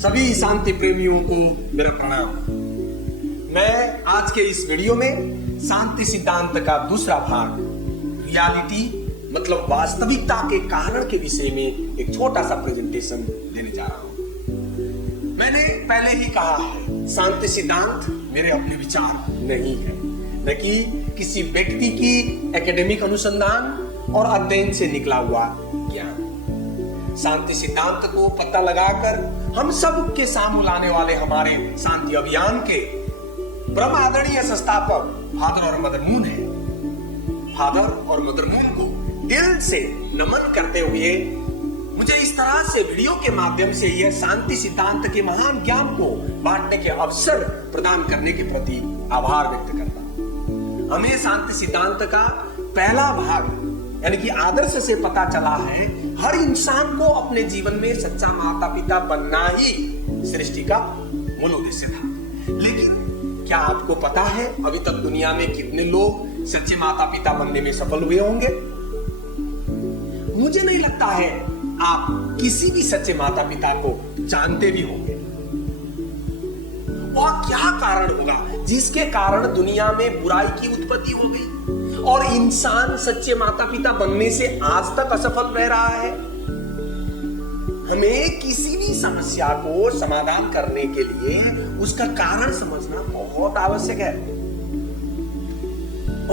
सभी शांति प्रेमियों को मेरा प्रणाम। मैं आज के इस वीडियो में शांति सिद्धांत का दूसरा भाग रियलिटी मतलब वास्तविकता के कारण के विषय में एक छोटा सा प्रेजेंटेशन देने जा रहा हूं। मैंने पहले ही कहा है, शांति सिद्धांत मेरे अपने विचार नहीं है, न कि किसी व्यक्ति की एकेडमिक अनुसंधान और अध्ययन से निकला हुआ ज्ञान। शांति सिद्धांत को पता लगाकर हम सब के सामने लाने वाले हमारे शांति अभियान के परम आदरणीय संस्थापक फादर और मदर मून है। फादर और मदर मून को दिल से नमन करते हुए मुझे इस तरह से वीडियो के माध्यम से यह शांति सिद्धांत के महान ज्ञान को बांटने के अवसर प्रदान करने के प्रति आभार व्यक्त करता हूं। हमें शांति सिद्धांत का पहला भाग यानी कि आदर्श से पता चला है, हर इंसान को अपने जीवन में सच्चा माता पिता बनना ही सृष्टि का मूल उद्देश्य था। लेकिन क्या आपको पता है अभी तक दुनिया में कितने लोग सच्चे माता पिता बनने में सफल हुए होंगे? मुझे नहीं लगता है आप किसी भी सच्चे माता पिता को जानते भी होंगे। और क्या कारण होगा जिसके कारण दुनिया में बुराई की उत्पत्ति हो गई और इंसान सच्चे माता पिता बनने से आज तक असफल रह रहा है? हमें किसी भी समस्या को समाधान करने के लिए उसका कारण समझना बहुत आवश्यक है।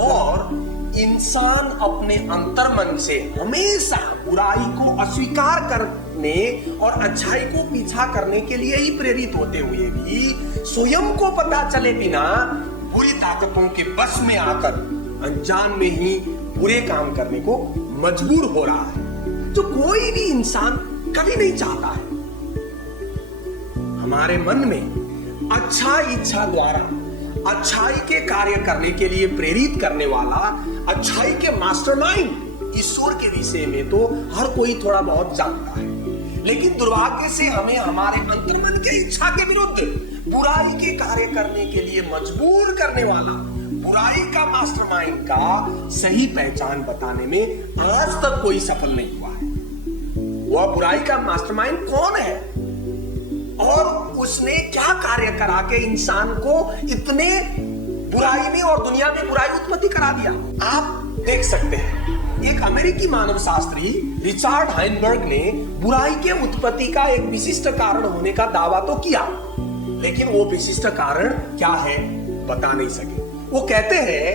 और इंसान अपने अंतर्मन से हमेशा बुराई को अस्वीकार करने और अच्छाई को पीछा करने के लिए ही प्रेरित होते हुए भी स्वयं को पता चले बिना बुरी ताकतों के बस में आकर अनजान में ही बुरे काम करने को मजबूर हो रहा है, जो कोई भी इंसान कभी नहीं चाहता है। हमारे मन में अच्छा इच्छा द्वारा अच्छाई के कार्य करने के लिए प्रेरित करने वाला अच्छाई के मास्टरमाइंड ईश्वर के विषय में तो हर कोई थोड़ा बहुत जानता है, लेकिन दुर्भाग्य से हमें हमारे अंतर्मन के इच्छा के विरुद्ध बुराई के कार्य करने के लिए मजबूर करने वाला बुराई का मास्टरमाइंड का सही पहचान बताने में आज तक कोई सफल नहीं हुआ है। वह बुराई का मास्टरमाइंड कौन है और उसने क्या कार्य करा के इंसान को इतने बुराई में और दुनिया में बुराई उत्पत्ति करा दिया? आप देख सकते हैं, एक अमेरिकी मानव शास्त्री रिचर्ड हाइनबर्ग ने बुराई के उत्पत्ति का एक विशिष्ट कारण होने का दावा तो किया, लेकिन वो विशिष्ट कारण क्या है बता नहीं सके। वो कहते हैं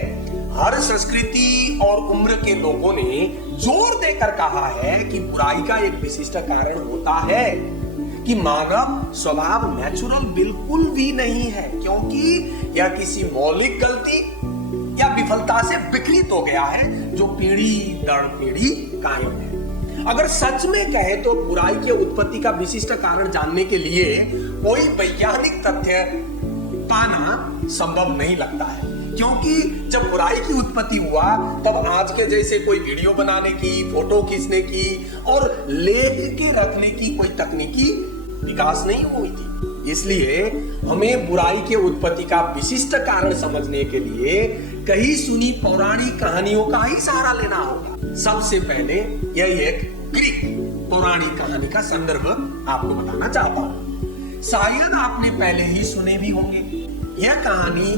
हर संस्कृति और उम्र के लोगों ने जोर देकर कहा है कि बुराई का एक विशिष्ट कारण होता है कि मानव स्वभाव नेचुरल बिल्कुल भी नहीं है, क्योंकि यह किसी मौलिक गलती या विफलता से विकृत हो गया है जो पीढ़ी दर पीढ़ी कायम है। अगर सच में कहे तो बुराई के उत्पत्ति का विशिष्ट कारण जानने के लिए कोई वैज्ञानिक तथ्य पाना संभव नहीं लगता है, क्योंकि जब बुराई की उत्पत्ति हुआ तब आज के जैसे कोई वीडियो बनाने की, फोटो खींचने की और लेख के रखने की कोई तकनीकी विकास नहीं हुई थी। इसलिए हमें बुराई के उत्पत्ति का विशिष्ट कारण समझने के लिए कई सुनी पौराणिक कहानियों का ही सहारा लेना होगा। सबसे पहले यह एक ग्रीक पौराणिक कहानी का संदर्भ आपको बताना चाहता हूं। शायद आपने पहले ही सुने भी होंगे। यह कहानी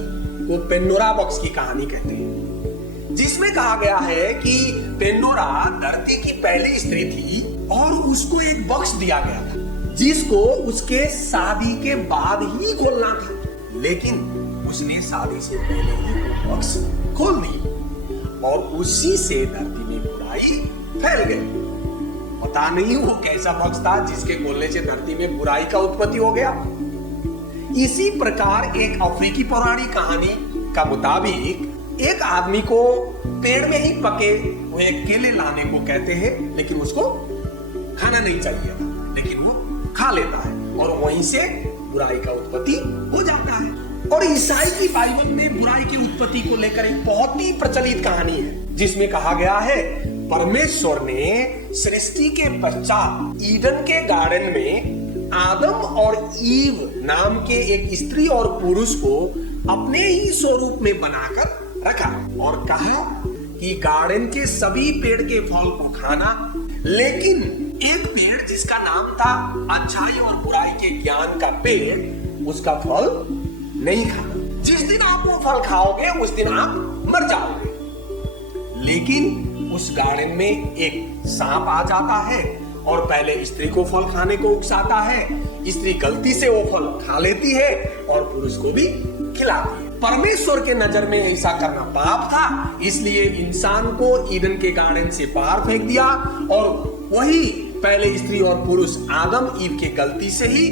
को पेंडोरा बॉक्स की कहानी कहते हैं, जिसमें कहा गया है कि पेंडोरा धरती की पहली स्त्री थी और उसको एक बॉक्स दिया गया था जिसको उसके शादी के बाद ही खोलना था, लेकिन उसने शादी से पहले ही वो बॉक्स खोल दी और उसी से धरती में बुराई फैल गई। पता नहीं वो कैसा बॉक्स था जिसके खोलने से धरती में बुराई का उत्पत्ति हो गया। इसी प्रकार एक अफ्रीकी पौराणिक कहानी का मुताबिक एक आदमी को पेड़ में ही पके हुए केले लाने को कहते हैं, लेकिन उसको खाना नहीं चाहिए था, लेकिन वो खा लेता है और वहीं से बुराई का उत्पत्ति हो जाता है। और ईसाई की बाइबल में बुराई की उत्पत्ति को लेकर एक बहुत ही प्रचलित कहानी है, जिसमें कहा गया है परमेश्वर ने सृष्टि के पश्चात ईडन के गार्डन में आदम और ईव नाम के एक स्त्री और पुरुष को अपने ही स्वरूप में बनाकर रखा और कहा कि गार्डन के सभी पेड़ के फल को खाना, लेकिन एक पेड़ जिसका नाम था अच्छाई और बुराई के ज्ञान का पेड़, उसका फल नहीं खाना। जिस दिन आप वो फल खाओगे उस दिन आप मर जाओगे। लेकिन उस गार्डन में एक सांप आ जाता है और पहले स्त्री को फल खाने को उकसाता है। स्त्री गलती से वो फल खा लेती है और पुरुष को भी खिलाती है। परमेश्वर के नजर में ऐसा करना पाप था, इसलिए इंसान को ईडन के गार्डन से बाहर फेंक दिया और वही पहले स्त्री और पुरुष आदम ईव के गलती से ही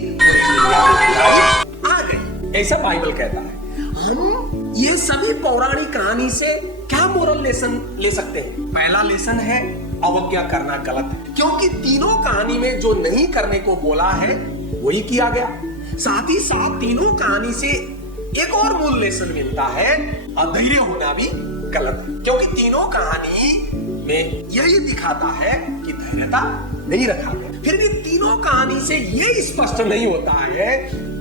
आ गई, ऐसा बाइबल कहता है। हम ये सभी पौराणिक कहानी से क्या मोरल लेसन ले सकते हैं? पहला लेसन है अवज्ञा करना गलत है, क्योंकि तीनों कहानी में जो नहीं करने को बोला है वही किया गया। साथ ही साथ तीनों कहानी से एक और मूल लेसन मिलता है, अधैर्य होना भी गलत है, क्योंकि तीनों कहानी में यही दिखाता है कि धैर्यता नहीं रखा गया। फिर भी तीनों कहानी से ये स्पष्ट नहीं होता है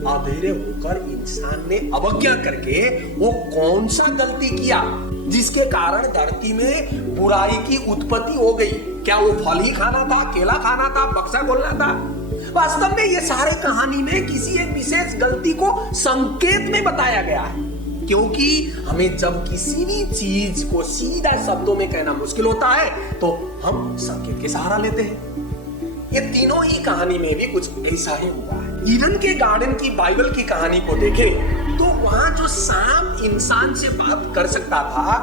अधैर्य होकर इंसान ने अवज्ञा करके वो कौन सा गलती किया जिसके कारण धरती में बुराई की उत्पत्ति हो गई। क्या वो फल ही खाना था, केला खाना था, बक्सा बोलना था? वास्तव में ये सारे कहानी में किसी एक विशेष गलती को संकेत में बताया गया है, क्योंकि हमें जब किसी भी चीज को सीधा शब्दों में कहना मुश्किल होता है तो हम संकेत के सहारा लेते हैं। ये तीनों ही कहानी में भी कुछ ऐसा ही हुआ है। ईडन के गार्डन की बाइबल की कहानी को देखें तो वहां जो सांप इंसान से बात कर सकता था,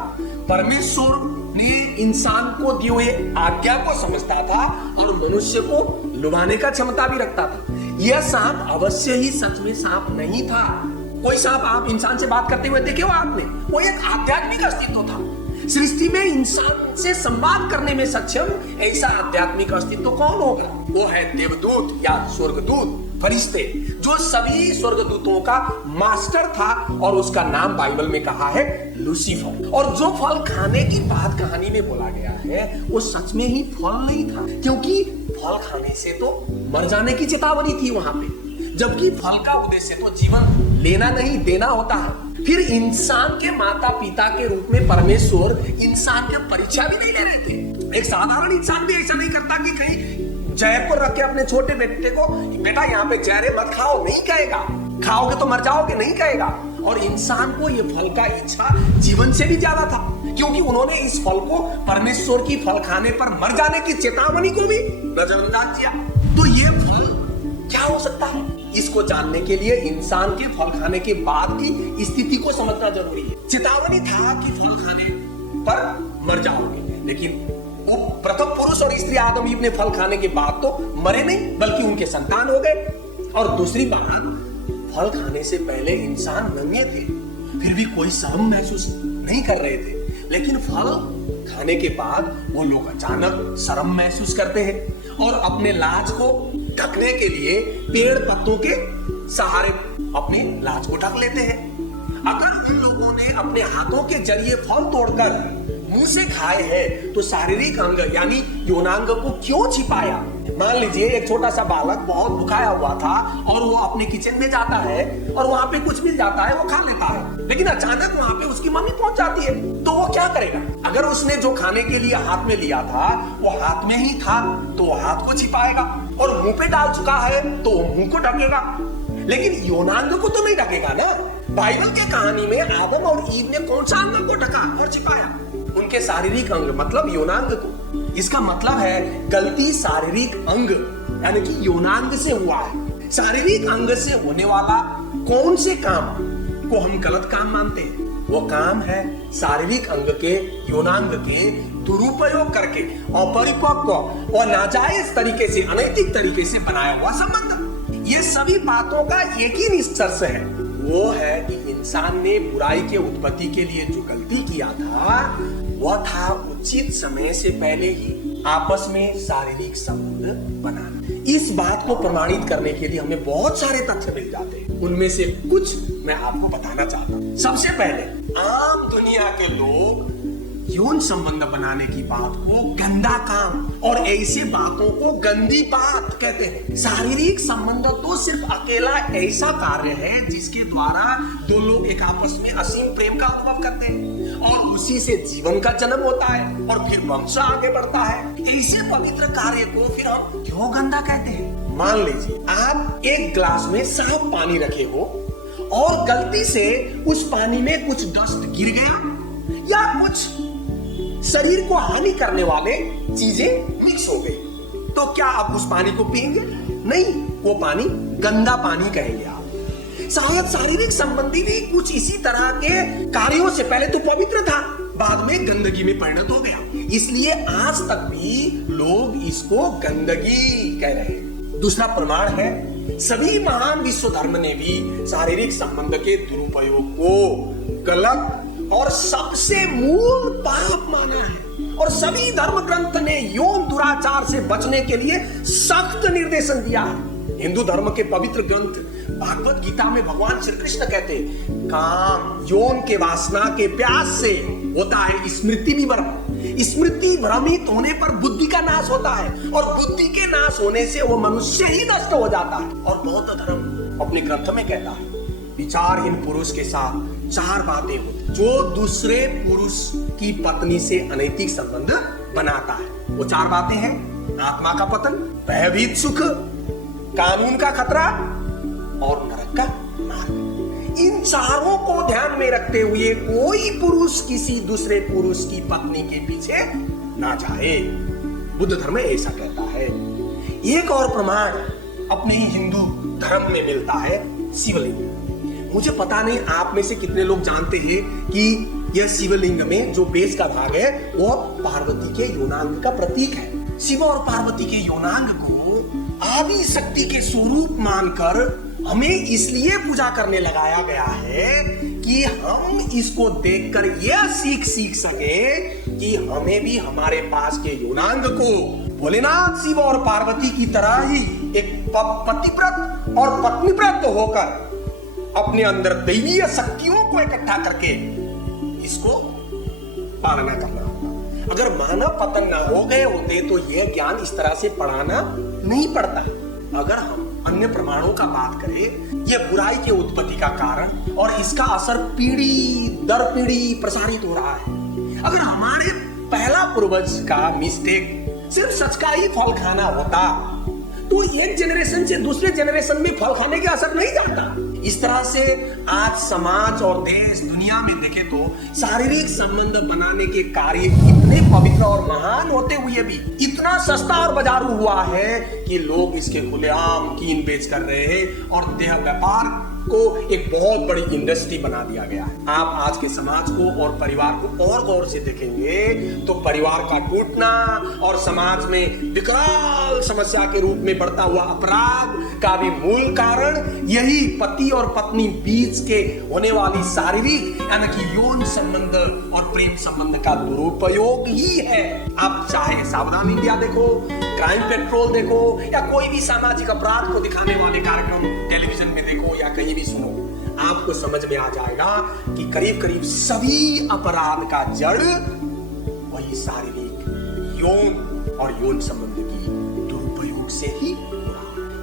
परमेश्वर ने इंसान को दिए हुए आज्ञा को समझता था और मनुष्य को लुभाने का क्षमता भी रखता था। यह सांप अवश्य ही सच में सांप नहीं था। कोई सांप आप इंसान से बात करते हुए देखे हो आपने? वो एक आध्यात्मिक अस्तित्व था। सृष्टि में इंसान से संवाद करने में सक्षम ऐसा आध्यात्मिक अस्तित्व कौन होगा? वो है देवदूत या स्वर्गदूत, फरिश्ते, जो सभी स्वर्गदूतों का मास्टर था और उसका नाम बाइबल में कहा है लूसीफर। और जो फल खाने की बात कहानी में बोला गया है वो सच में ही फल नहीं था, क्योंकि फल खाने से तो मर जाने की चेतावनी थी वहां पे, जबकि फल का उद्देश्य तो जीवन लेना नहीं देना होता है। फिर इंसान के माता पिता के रूप में परमेश्वर इंसान की परीक्षा भी नहीं ले रहे थे। एक साधारण इंसान भी ऐसा नहीं करता कि कहीं जहर को रख के अपने छोटे बेटे को, बेटा यहाँ पे जहर मत खाओ, नहीं कहेगा। खाओगे तो मर जाओगे, नहीं कहेगा। और इंसान को ये फल का इच्छा जीवन से भी ज्यादा था, क्योंकि उन्होंने इस फल को परमेश्वर की फल खाने पर मर जाने की चेतावनी को भी नजरअंदाज किया। तो ये फल क्या हो सकता है? इसको जानने के लिए इंसान के फल खाने के बाद की स्थिति को समझना जरूरी है। चेतावनी था कि फल खाने पर मर जाओगे, लेकिन वो प्रथम पुरुष और स्त्री आदम ईव ने फल खाने के बाद तो मरे नहीं, बल्कि उनके संतान हो गए। और दूसरी बात, फल खाने से पहले इंसान नंगे थे, फिर भी कोई शर्म महसूस नहीं कर रहे थे। लेकिन फल खाने के बाद वो लोग अचानक शर्म महसूस करते हैं और अपने लाज को ढकने के लिए पेड़ पत्तों के सहारे अपनी लाज को ढक लेते हैं। अगर उन लोगों ने अपने हाथों के जरिए फल तोड़कर मुंह से खाए हैं तो शारीरिक अंग यानी यौनांग को क्यों छिपाया? मान लीजिए एक छोटा सा बालक बहुत भुखाया हुआ था और वो अपने किचन में जाता है और वहां पे कुछ मिल जाता है, वो खा लेता है, लेकिन अचानक वहां पे उसकी मम्मी पहुंच जाती है, तो वो क्या करेगा? अगर उसने जो खाने के लिए हाथ में लिया था वो हाथ में ही था तो वो हाथ को छिपाएगा, और मुंह पे डाल चुका है तो वो मुंह को ढकेगा, लेकिन यौनांग को तो नहीं ढकेगा ना। बाइबल की कहानी में आदम और ईव ने कौन सा अंग को ढका और छिपाया? उनके शारीरिक अंग, मतलब यौनांग को। इसका मतलब है गलती शारीरिक अंग यानी कि यौनांग से हुआ है। शारीरिक अंग से होने वाला कौन से काम को हम गलत काम मानते हैं? वो काम है शारीरिक अंग के, यौनांग के दुरुपयोग करके अपरिपक्व और नाजायज तरीके से, अनैतिक तरीके से बनाया हुआ संबंध। ये सभी बातों का एक ही निष्कर्ष है, वो है कि इंसान ने बुराई के उत्पत्ति के लिए जो गलती किया था वह था उचित समय से पहले ही आपस में शारीरिक संबंध बनाना। इस बात को प्रमाणित करने के लिए हमें बहुत सारे तथ्य मिल जाते हैं, उनमें से कुछ मैं आपको बताना चाहता हूँ। सबसे पहले, आम दुनिया के लोग यौन संबंध बनाने की बात को गंदा काम और ऐसे बातों को गंदी बात कहते हैं। शारीरिक संबंध तो सिर्फ अकेला ऐसा कार्य है जिसके द्वारा दो लोग एक आपस में असीम प्रेम का अनुभव करते हैं और उसी से जीवन का जन्म होता है और फिर वंश आगे बढ़ता है। ऐसे पवित्र कार्य को फिर हम क्यों गंदा कहते हैं? मान लीजिए आप एक गिलास में साफ पानी रखे हो और गलती से उस पानी में कुछ डस्ट गिर गया या कुछ शरीर को हानि करने वाले चीजें मिक्स हो गई, तो क्या आप उस पानी को पिएंगे? नहीं, वो पानी गंदा पानी कहेंगे आप। शायद शारीरिक संबंधी भी कुछ इसी तरह के कार्यों से पहले तो पवित्र था, बाद में गंदगी में परिणत हो गया, इसलिए आज तक भी लोग इसको गंदगी कह रहे हैं। दूसरा प्रमाण है, सभी महान विश्व धर्म ने भी शारीरिक संबंध के दुरुपयोग को गलत और सबसे मूल पाप माना है और सभी धर्म ग्रंथ ने यौन दुराचार से बचने के लिए सख्त निर्देशन दिया है। हिंदू धर्म के पवित्र ग्रंथ भागवत गीता में भगवान श्री कृष्ण कहते हैं, काम यौन के वासना के प्यास से होता है स्मृति विभ्रम। स्मृति भ्रमित होने पर बुद्धि का नाश होता है और बुद्धि के नाश होने से वो मनुष्य ही नष्ट हो जाता है। और बौद्ध धर्म अपने ग्रंथ में कहता है, विचारहीन पुरुष के साथ 4 बातें होती जो दूसरे पुरुष की पत्नी से अनैतिक संबंध बनाता है। वो 4 बातें हैं, आत्मा का पतन, भयभीत सुख, कानून का खतरा और नरक का मार्ग। इन चारों को ध्यान में रखते हुए कोई पुरुष किसी दूसरे पुरुष की पत्नी के पीछे ना जाए। बुद्ध धर्म ऐसा कहता है। एक और प्रमाण अपने ही हिंदू धर्म में मिलता है, शिवलिंग। मुझे पता नहीं आप में से कितने लोग जानते हैं कि यह शिवलिंग में जो बेस का भाग है वो पार्वती के यौनांग का प्रतीक है। शिव और पार्वती के यौनांग को आदि शक्ति के स्वरूप मानकर हमें इसलिए पूजा करने लगाया गया है कि हम इसको देखकर यह सीख सके कि हमें भी हमारे पास के यौनांग को भोलेनाथ शिव और पार्वती की तरह ही एक पतिव्रत और पत्नीव्रत होकर अपने अंदर दैवीय शक्तियों को इकट्ठा करके इसको पालना करना होगा। अगर मानव पतन ना हो गए होते तो यह ज्ञान इस तरह से पढ़ाना नहीं पड़ता। अगर हम अन्य प्रमाणों का बात करें, यह बुराई के उत्पत्ति का कारण और इसका असर पीढ़ी दर पीढ़ी प्रसारित हो रहा है। अगर हमारे पहला पूर्वज का मिस्टेक सिर्फ सच का ही फल खाना होता तो एक जनरेशन से दूसरे जनरेशन में फल खाने का असर नहीं जाता। इस तरह से आज समाज और देश दुनिया में देखे तो शारीरिक संबंध बनाने के कार्य इतने पवित्र और महान होते हुए भी इतना सस्ता और बाजारू हुआ है कि लोग इसके खुलेआम कीन बेच कर रहे हैं और देह व्यापार को एक बहुत बड़ी इंडस्ट्री बना दिया गया है। आप आज के समाज को और परिवार को और गौर से देखेंगे तो परिवार का टूटना और समाज में विकराल समस्या के रूप में बढ़ता हुआ अपराध का भी मूल कारण यही पति और पत्नी बीच के होने वाली शारीरिक यानी कि यौन संबंध और प्रेम संबंध का दुरुपयोग ही है। आप चाहे सावधान इंडिया देखो, क्राइम पेट्रोल देखो या कोई भी सामाजिक अपराध को दिखाने वाले कार्यक्रम टेलीविजन में देखो या कहीं भी सुनो, आपको समझ में आ जाएगा कि करीब करीब सभी अपराध का जड़ वही शारीरिक यौन और यौन संबंध की दुरुपयोग से ही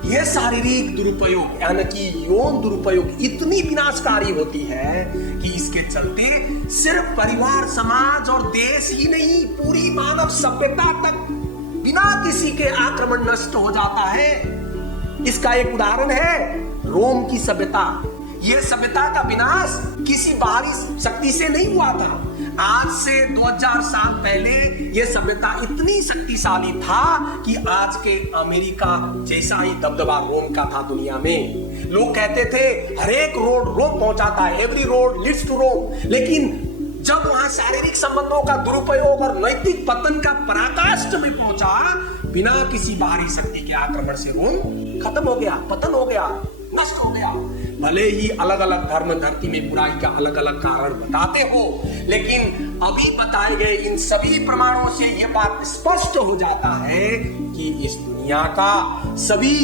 यह शारीरिक दुरुपयोग यानी कि यौन दुरुपयोग इतनी विनाशकारी होती है कि इसके चलते सिर्फ परिवार, समाज और देश ही नहीं, पूरी मानव सभ्यता तक बिना किसी के आक्रमण नष्ट हो जाता है। इसका एक उदाहरण है रोम की सभ्यता। यह सभ्यता का विनाश किसी बाहरी शक्ति से नहीं हुआ था। आज से 2000 साल पहले यह सभ्यता इतनी शक्तिशाली था कि आज के अमेरिका जैसा ही दबदबा रोम का था दुनिया में। लोग कहते थे हर एक रोड रोम पहुंचाता है, एवरी रोड लीड्स टू रोम। लेकिन जब वहां शारीरिक संबंधों का दुरुपयोग और नैतिक पतन का पराकाष्ठ में पहुंचा, बिना किसी बाहरी शक्ति के आक्रमण से रोम खत्म हो गया, पतन हो गया, नष्ट हो गया। भले ही अलग अलग धर्म धरती में बुराई का अलग अलग कारण बताते हो, लेकिन अभी बताए गए इन सभी प्रमाणों से यह बात स्पष्ट हो जाता है कि इस दुनिया का सभी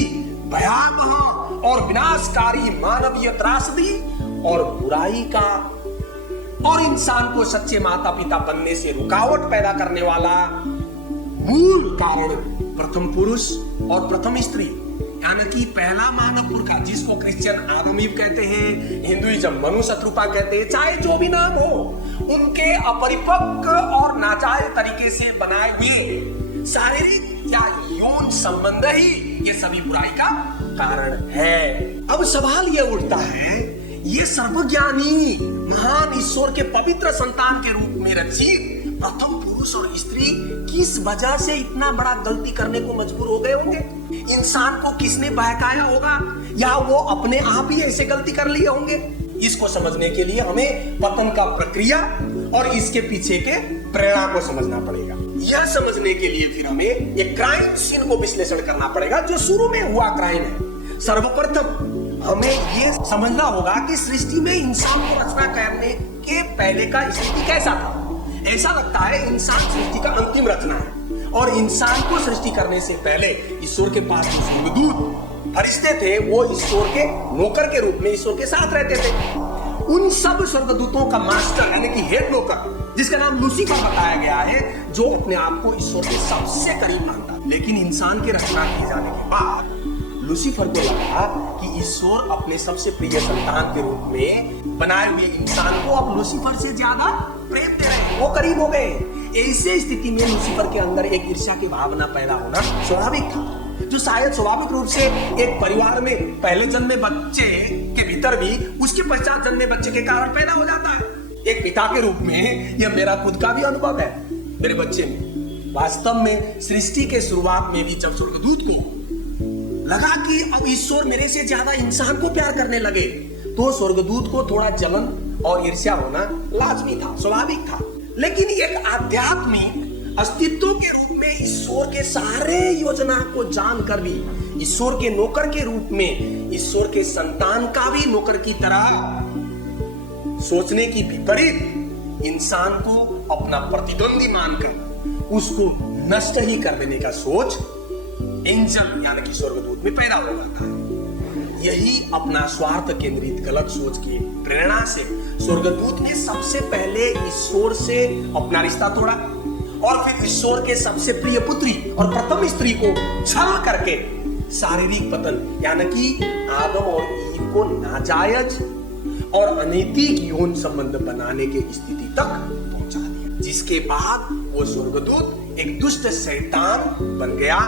भयावह और विनाशकारी मानवीय त्रासदी और बुराई का और इंसान को सच्चे माता पिता बनने से रुकावट पैदा करने वाला मूल कारण प्रथम पुरुष और प्रथम स्त्री, यानी कि पहला मानव पुरखा, जिसको क्रिश्चियन आदम ईव कहते हैं, हिंदुइज्म मनु शत्रुपा कहते हैं, चाहे जो भी नाम हो, उनके अपरिपक्व और नाजायज तरीके से बनाए हुए शारीरिक या यौन संबंध ही ये सभी बुराई का कारण है। अब सवाल ये उठता है, ये सर्वज्ञानी महान ईश्वर के पवित्र संतान के रूप में रचित प्रथम पुरुष और स्त्री किस वजह से इतना बड़ा गलती करने को मजबूर हो गए होंगे? इंसान को किसने बहकाया होगा, या वो अपने आप ही ऐसे गलती कर लिए होंगे? इसको समझने के लिए हमें पतन का प्रक्रिया और इसके पीछे के प्रेरणा को समझना पड़ेगा। यह समझने के लिए फिर हमें एक क्राइम सीन को विश्लेषण करना पड़ेगा, जो शुरू में हुआ क्राइम है। सर्वप्रथम हमें यह समझना होगा कि सृष्टि में इंसान को रचना करने के पहले का स्थिति कैसा था। ऐसा लगता है इंसान सृष्टि का अंतिम रचना है, और इंसान को सृष्टि करने से पहले ईश्वर के पास जो स्वर्गदूत फरिश्ते थे, वो ईश्वर के नौकर के रूप में ईश्वर के साथ रहते थे। उन सब स्वर्गदूतों का मास्टर यानी कि हेड नौकर, जिसका नाम लूसीफर बताया गया है, जो अपने आप को ईश्वर के सबसे करीब मानता। लेकिन इंसान के रचना किए जाने के बाद लूसीफर को लगा कि ईश्वर अपने सबसे प्रिय संतान के रूप में बनाए हुए इंसान को अब लूसीफर से ज्यादा प्रेम दे रहे हैं, वो करीब हो गए। ऐसे स्थिति में लूसीफर के अंदर एक ईर्ष्या की भावना पैदा होना स्वाभाविक था, जो शायद स्वाभाविक रूप से एक परिवार में पहले जन्मे बच्चे के भीतर भी उसके पश्चात जन्मे बच्चे के कारण पैदा हो जाता है। एक पिता के रूप में यह मेरा खुद का भी अनुभव है मेरे बच्चे में। वास्तव में सृष्टि के शुरुआत में भी जब स्वर्गदूत को लगा कि अब ईश्वर मेरे से ज्यादा इंसान को प्यार करने लगे, तो स्वर्गदूत को थोड़ा जलन और ईर्ष्या होना लाजमी था, स्वाभाविक था। लेकिन एक आध्यात्मिक अस्तित्व के रूप में ईश्वर के सारे योजना को जानकर भी ईश्वर के नौकर के रूप में ईश्वर के संतान का भी नौकर की तरह सोचने की विपरीत इंसान को अपना प्रतिद्वंदी मानकर उसको नष्ट ही कर देने का सोच एंजल यानी कि स्वर्गदूत में पैदा हो जाता है। यही अपना स्वार्थ केंद्रित गलत सोच की प्रेरणा से स्वर्गदूत ने सबसे पहले ईश्वर से अपना रिश्ता तोड़ा, और फिर ईश्वर के सबसे प्रिय पुत्री और प्रथम स्त्री को छल करके शारीरिक पतन यानी कि आदम और ईव को नाजायज और अनैतिक यौन संबंध बनाने की स्थिति तक पहुंचा दिया, जिसके बाद वो स्वर्गदूत एक दुष्ट शैतान बन गया,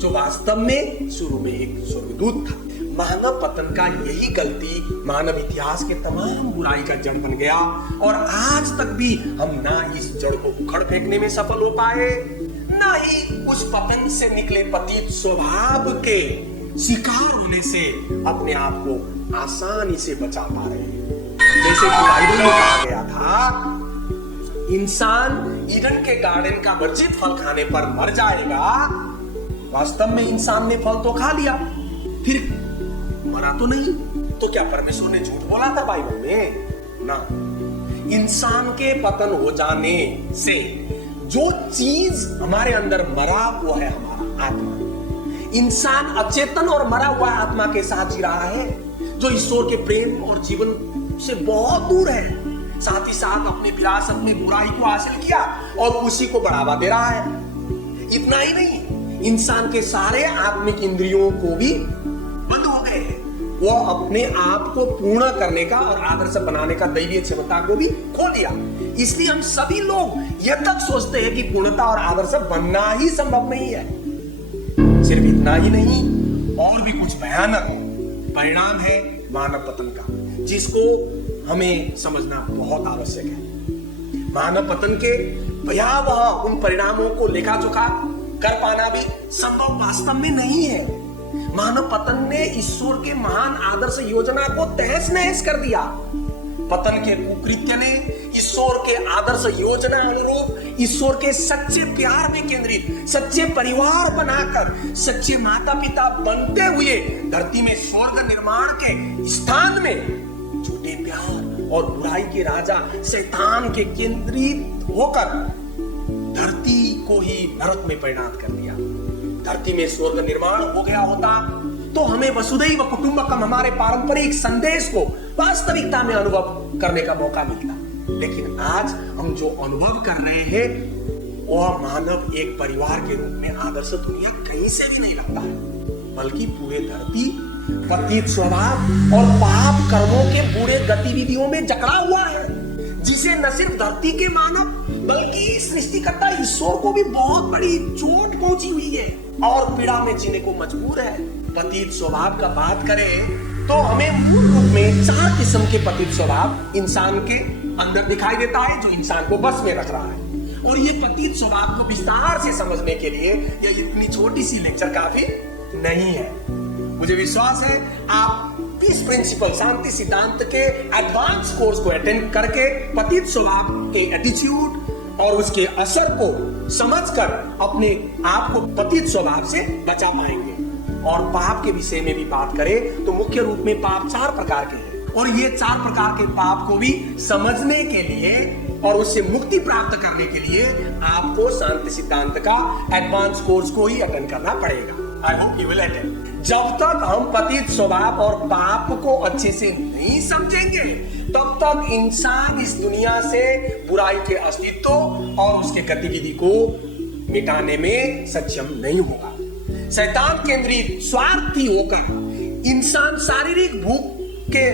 जो वास्तव में शुरू में एक स्वर्गदूत था। मानव पतन का यही गलती मानव इतिहास के तमाम बुराई का जड़ बन गया, और आज तक भी हम ना इस जड़ को उखड़ फेंकने में सफल हो पाए, ना ही उस पतन से निकले पतित स्वभाव के शिकार होने से अपने आप को आसानी से बचा पा रहे हैं। जैसे कि बाइबल में कहा गया था, इंसान ईडन के गार्डन का वर्जित फल खाने पर मर जाएगा। वास्तव में इंसान ने फल तो खा लिया, फिर मरा तो नहीं। तो क्या परमेश्वर ने झूठ बोला था बाइबल में? ना। इंसान के पतन हो जाने से जो चीज हमारे अंदर मरा वो है हमारा आत्मा। इंसान अचेतन और मरा हुआ आत्मा के साथ जी रहा है, जो ईश्वर के प्रेम और जीवन से बहुत दूर है। साथ ही साथ अपने विरासत में बुराई को हासिल किया और उसी को बढ़ावा दे रहा है। इतना ही नहीं, इंसान के सारे आत्मिक इंद्रियों को भी बंद हो गए हैं। वो अपने आप को पूर्ण करने का और आदर्श बनाने का दैवीय क्षमता को भी खो लिया। इसलिए हम सभी लोग यह तक सोचते हैं कि पूर्णता और आदर्श बनना ही संभव नहीं है। सिर्फ इतना ही नहीं, और भी कुछ भयानक परिणाम है मानव पतन का, जिसको हमें समझना बहुत आवश्यक है। मानव पतन के भयावह उन परिणामों को लेखा जोखा कर पाना भी संभव वास्तव में नहीं है। मानव पतन ने ईश्वर के महान आदर्श योजना को तहस नहस कर दिया। पतन के कुकृत्य ने ईश्वर के आदर्श योजना अनुरूप ईश्वर के सच्चे प्यार में केंद्रित सच्चे परिवार बनाकर सच्चे माता पिता बनते हुए धरती में स्वर्ग निर्माण के स्थान में झूठे प्यार और बुराई के राजा शैतान के केंद्रित होकर धरती को ही नरक में परिणत कर दिया। धरती में स्वर्ग निर्माण हो गया होता तो हमें वसुधैव कुटुंबकम हमारे पारंपरिक संदेश को वास्तविकता में अनुभव करने का मौका मिलता। लेकिन आज हम जो अनुभव कर रहे हैं वह मानव एक परिवार के रूप में आदर्श दुनिया कहीं से भी नहीं लगता है, बल्कि पूरे धरती पतित स्वभाव और पाप कर्मों के बुरे गतिविधियों में जकड़ा हुआ है, जिसे न सिर्फ धरती के मानव बल्कि सृष्टिकर्ता ईश्वर को भी बहुत बड़ी चोट पहुंची हुई है और पीड़ा में जीने को मजबूर है। पतित स्वभाव का बात करें तो हमें मूल रूप में 4 किस्म के पतित स्वभाव इंसान के अंदर दिखाई देता है, जो इंसान को बस में रख रहा है। और ये पतित स्वभाव को विस्तार से समझने के लिए ये इतनी छोटी सी लेक्चर काफी नहीं है। मुझे विश्वास है आप पीस प्रिंसिपल शांति सिद्धांत के एडवांस कोर्स को अटेंड करके पतित स्वभाव के एटीट्यूड और उसके असर को समझकर अपने आप को पतित स्वभाव से बचा पाएंगे। और पाप के विषय में भी बात करें तो मुख्य रूप में पाप 4 प्रकार के हैं, और ये 4 प्रकार के पाप को भी समझने के लिए और उससे मुक्ति प्राप्त करने के लिए आपको शांति सिद्धांत का एडवांस कोर्स को ही अटेंड करना पड़ेगा। I hope you will attend. जब तक हम पतित स्वभाव और पाप को अच्छे से नहीं समझेंगे तब तक इंसान इस दुनिया से बुराई के अस्तित्व और उसके गतिविधि को मिटाने में सक्षम नहीं होगा। शैतान केंद्रित स्वार्थी होकर इंसान शारीरिक भूख के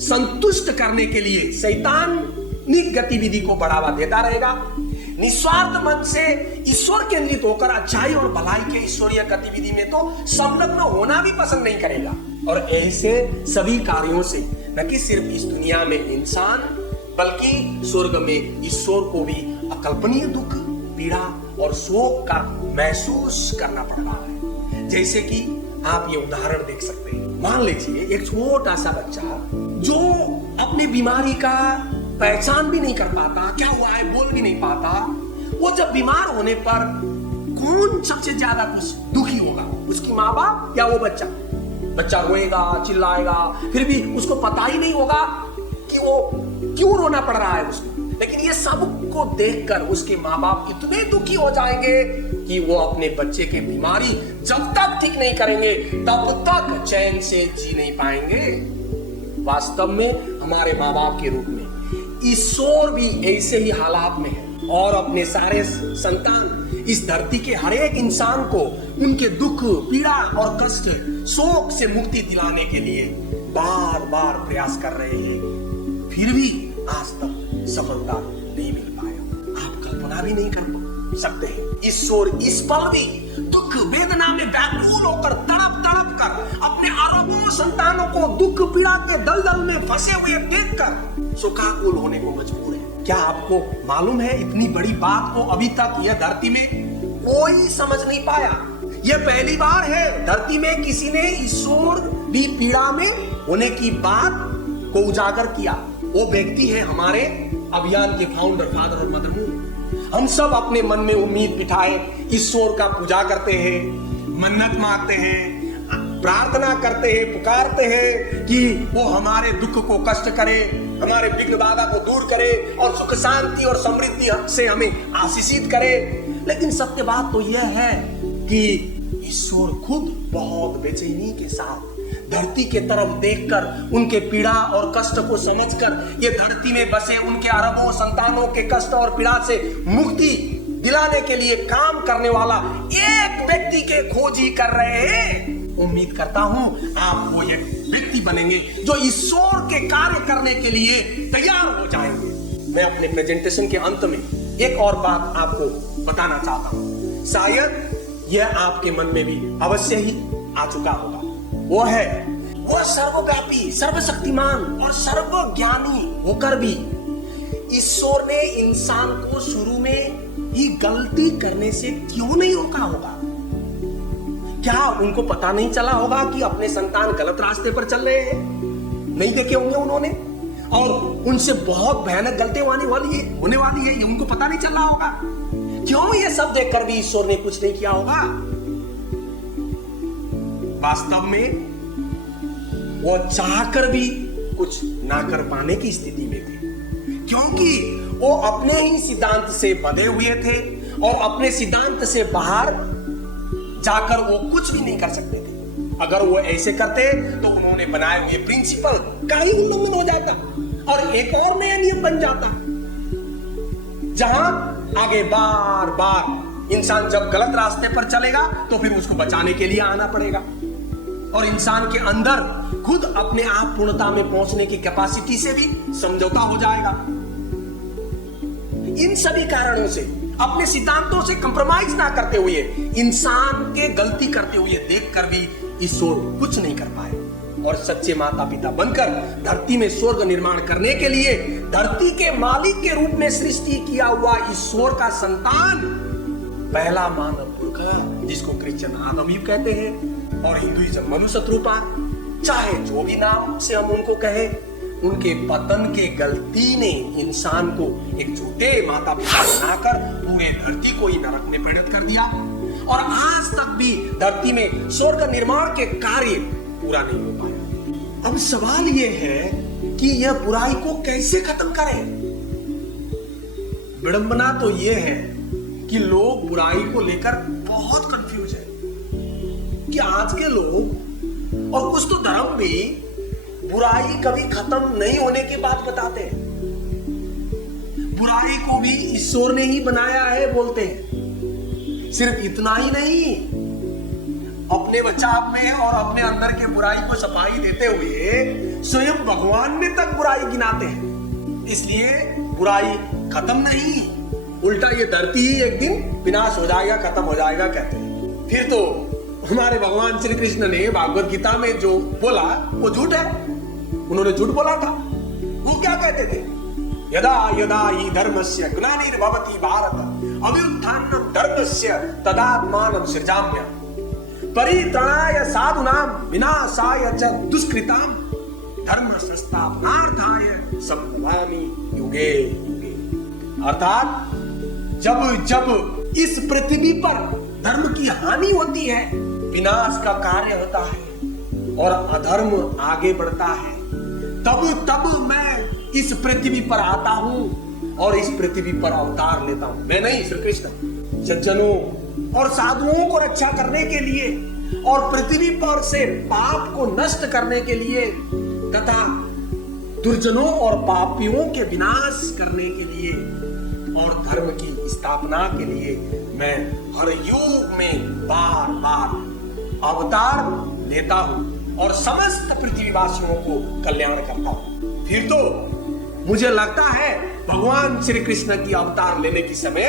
संतुष्ट करने के लिए शैतानिक गतिविधि को बढ़ावा देता रहेगा। निस्वार्थ मन से ईश्वर केंद्रित होकर अच्छाई और भलाई के ईश्वरीय गतिविधि में तो संलग्न होना भी पसंद नहीं करेगा। और ऐसे सभी कार्यों से न कि सिर्फ इस दुनिया में इंसान बल्कि स्वर्ग में ईश्वर को भी अकल्पनीय दुख, पीड़ा और शोक का महसूस करना पड़ रहा है। जैसे कि आप ये उदाहरण देख सकते हैं। मान लीजिए एक छोटा सा बच्चा जो अपनी बीमारी का पहचान भी नहीं कर पाता, क्या हुआ है बोल भी नहीं पाता, वो जब बीमार होने पर कौन सबसे ज्यादा दुखी होगा, उसकी माँ बाप या वो बच्चा? बच्चा रोएगा, चिल्लाएगा, फिर भी उसको पता ही नहीं होगा कि वो क्यों रोना पड़ रहा है उसको। लेकिन ये सब को देखकर उसके माँ बाप इतने दुखी हो जाएंगे कि वो अपने बच्चे की बीमारी जब तक ठीक नहीं करेंगे तब तक चैन से जी नहीं पाएंगे। वास्तव में हमारे माँ बाप के रूप में ईश्वर भी ऐसे ही हालात में है और अपने सारे संतान इस धरती के हर एक इंसान को उनके दुख, पीड़ा और कष्ट, शोक से मुक्ति दिलाने के लिए बार बार प्रयास कर रहे हैं, फिर भी आज तक सफलता नहीं मिल पाया। आप कल्पना भी नहीं कर सकते हैं ईश्वर इस पल भी दुख वेदना में व्याकुल होकर तड़प तड़प कर अपने अरबों संतानों को दुख पीड़ा के दलदल में फंसे हुए देखकर शोकाकुल होने को मजबूर है। क्या आपको मालूम है इतनी बड़ी बात को अभी तक यह धरती में कोई समझ नहीं पाया। यह पहली बार है धरती में किसी ने ईश्वर भी पीड़ा में होने की बात को उजागर किया। वो व्यक्ति है हमारे अभियान के फाउंडर फादर और मदर मून। हम सब अपने मन में उम्मीद बिठाए ईश्वर का पूजा करते हैं, मन्नत मांगते हैं, प्रार्थना करते हैं, पुकारते हैं कि वो हमारे दुख को कष्ट करे, हमारे विघ्न बाधा को दूर करे और सुख शांति और समृद्धि से हमें आशीषित करे। लेकिन सत्य बात तो यह है कि ईश्वर खुद बहुत बेचैनी के साथ धरती के तरफ देखकर उनके पीड़ा और कष्ट को समझकर ये धरती में बसे उनके अरबों संतानों के कष्ट और पीड़ा से मुक्ति दिलाने के लिए काम करने वाला एक व्यक्ति के खोजी कर रहे हैं। उम्मीद करता हूं आप वो एक व्यक्ति बनेंगे जो ईश्वर के कार्य करने के लिए तैयार हो जाएंगे। मैं अपने प्रेजेंटेशन के अंत में एक और बात आपको बताना चाहता हूं, शायद यह आपके मन में भी अवश्य ही आ चुका होगा। वो है वो सर्वव्यापी, सर्वशक्तिमान और सर्वज्ञानी होकर भी ईश्वर ने इंसान को शुरू में ही गलती करने से क्यों नहीं रोका होगा? क्या उनको पता नहीं चला होगा कि अपने संतान गलत रास्ते पर चल रहे हैं? नहीं देखे होंगे उन्होंने, और उनसे बहुत भयानक गलती होने वाली है, ये उनको पता नहीं चला होगा। क्यों ये सब देखकर भी ईश्वर ने कुछ नहीं किया होगा? वास्तव में वो चाहकर भी कुछ ना कर पाने की स्थिति में थे, क्योंकि वो अपने ही सिद्धांत से बंधे हुए थे और अपने सिद्धांत से बाहर जाकर वो कुछ भी नहीं कर सकते थे। अगर वो ऐसे करते तो उन्होंने बनाए हुए प्रिंसिपल का ही उल्लंघन हो जाता और एक और नया नियम बन जाता। जहां आगे बार बार इंसान जब गलत रास्ते पर चलेगा तो फिर उसको बचाने के लिए आना पड़ेगा, और इंसान के अंदर खुद अपने आप पूर्णता में पहुंचने की कैपेसिटी से भी समझौता हो जाएगा। इन सभी कारणों से अपने सिद्धांतों से कंप्रोमाइज ना करते हुए, इंसान के गलती करते हुए देखकर भी ईश्वर कुछ नहीं कर पाए, और सच्चे माता पिता बनकर धरती में स्वर्ग निर्माण करने के लिए धरती के मालिक के रूप में सृष्टि किया हुआ ईश्वर का संतान, पहला मानव पुरखा, जिसको क्रिश्चियन आदम ईव कहते हैं और हिंदुइज्म मनुष्यरूपा, चाहे जो भी नाम से हम उनको कहें, उनके पतन के गलती ने इंसान को एक झूठे माता पिता बनाकर पूरे धरती को ही नरक में परिणत कर दिया, और आज तक भी धरती में स्वर्ग निर्माण के कार्य पूरा नहीं हो पाया। अब सवाल यह है कि यह बुराई को कैसे खत्म करें। विडंबना तो यह है कि लोग बुराई को लेकर बहुत कंफ्यूज है, कि आज के लोग और कुछ तो धर्म भी बुराई कभी खत्म नहीं होने की बात बताते हैं। बुराई को भी ईश्वर ने ही बनाया है बोलते हैं। सिर्फ इतना ही नहीं, अपने बचाव में और अपने अंदर के बुराई को सफाई देते हुए स्वयं भगवान में तक बुराई गिनाते हैं। इसलिए बुराई खत्म नहीं, उल्टा ये धरती ही एक दिन विनाश हो जाएगा, खत्म हो जाएगा कहते हैं। फिर तो हमारे भगवान श्री कृष्ण ने भागवत गीता में जो बोला वो झूठ है। उन्होंने झूठ बोला था। वो क्या कहते थे? यदा यदा हि धर्मस्य ग्लानिर्भवति भारत अभ्युत्थानं धर्मस्य तदात्मानं सृजाम्यहम् परित्राणाय साधूनां विनाशाय च दुष्कृतां धर्म संस्थापनार्थाय संभवामि युगे युगे। अर्थात जब जब इस पृथ्वी पर धर्म की हानि होती है, विनाश का कार्य होता है और अधर्म आगे बढ़ता है, तब तब मैं इस पृथ्वी पर आता हूं और इस पृथ्वी पर अवतार लेता हूं। मैं नहीं, श्री कृष्ण सज्जनों और साधुओं को रक्षा करने के लिए और पृथ्वी पर से पाप को नष्ट करने के लिए तथा दुर्जनों और पापियों के विनाश करने के लिए और धर्म की स्थापना के लिए मैं हर युग में बार बार अवतार लेता हूं और समस्त पृथ्वीवासियों को कल्याण करता हूं। फिर तो मुझे लगता है भगवान श्री कृष्ण की अवतार लेने की समय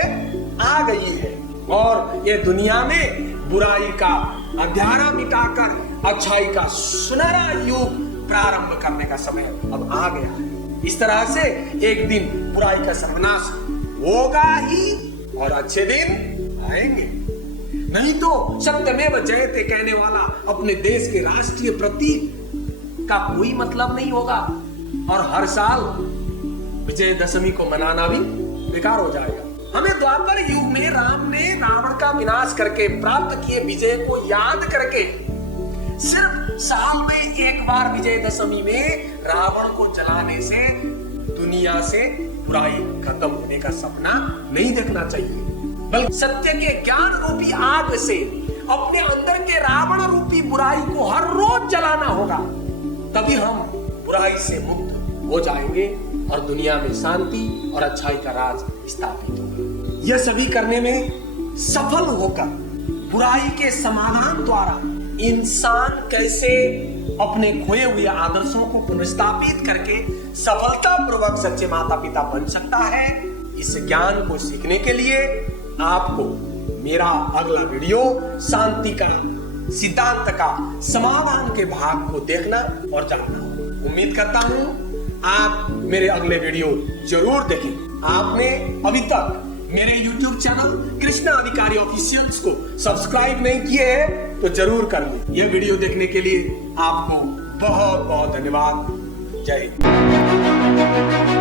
आ गई है और ये दुनिया में बुराई का अंधेरा मिटाकर अच्छाई का सुनहरा युग प्रारंभ करने का समय अब आ गया है। इस तरह से एक दिन बुराई का सर्वनाश होगा ही और अच्छे दिन आएंगे। नहीं तो सत्यमेव जयते कहने वाला अपने देश के राष्ट्रीय प्रतीक का कोई मतलब नहीं होगा और हर साल विजयदशमी को मनाना भी बेकार हो जाएगा। हमें द्वापर युग में राम ने रावण का विनाश करके प्राप्त किए विजय को याद करके सिर्फ साल में एक बार विजयदशमी में रावण को जलाने से दुनिया से बुराई खत्म होने का सपना नहीं देखना चाहिए, बल्कि सत्य के ज्ञान रूपी आग से अपने अंदर के रावण रूपी बुराई को हर रोज जलाना होगा। तभी हम बुराई से मुक्त हो जाएंगे और दुनिया में शांति और अच्छाई का राज स्थापित होगा। यह सभी करने में सफल होकर बुराई के समाधान द्वारा इंसान कैसे अपने खोए हुए आदर्शों को पुनर्स्थापित करके सफलतापूर्वक सच्चे माता पिता बन सकता है, इस ज्ञान को सीखने के लिए आपको मेरा अगला वीडियो शांति का सिद्धांत का समाधान के भाग को देखना और जानना होगा। उम्मीद करता हूं आप मेरे अगले वीडियो जरूर देखें। आपने अभी तक मेरे YouTube चैनल कृष्णा अधिकारी ऑफिशियल्स को सब्सक्राइब नहीं किए हैं तो जरूर कर लें। यह वीडियो देखने के लिए आपको बहुत बहुत धन्यवाद। जय हिंद।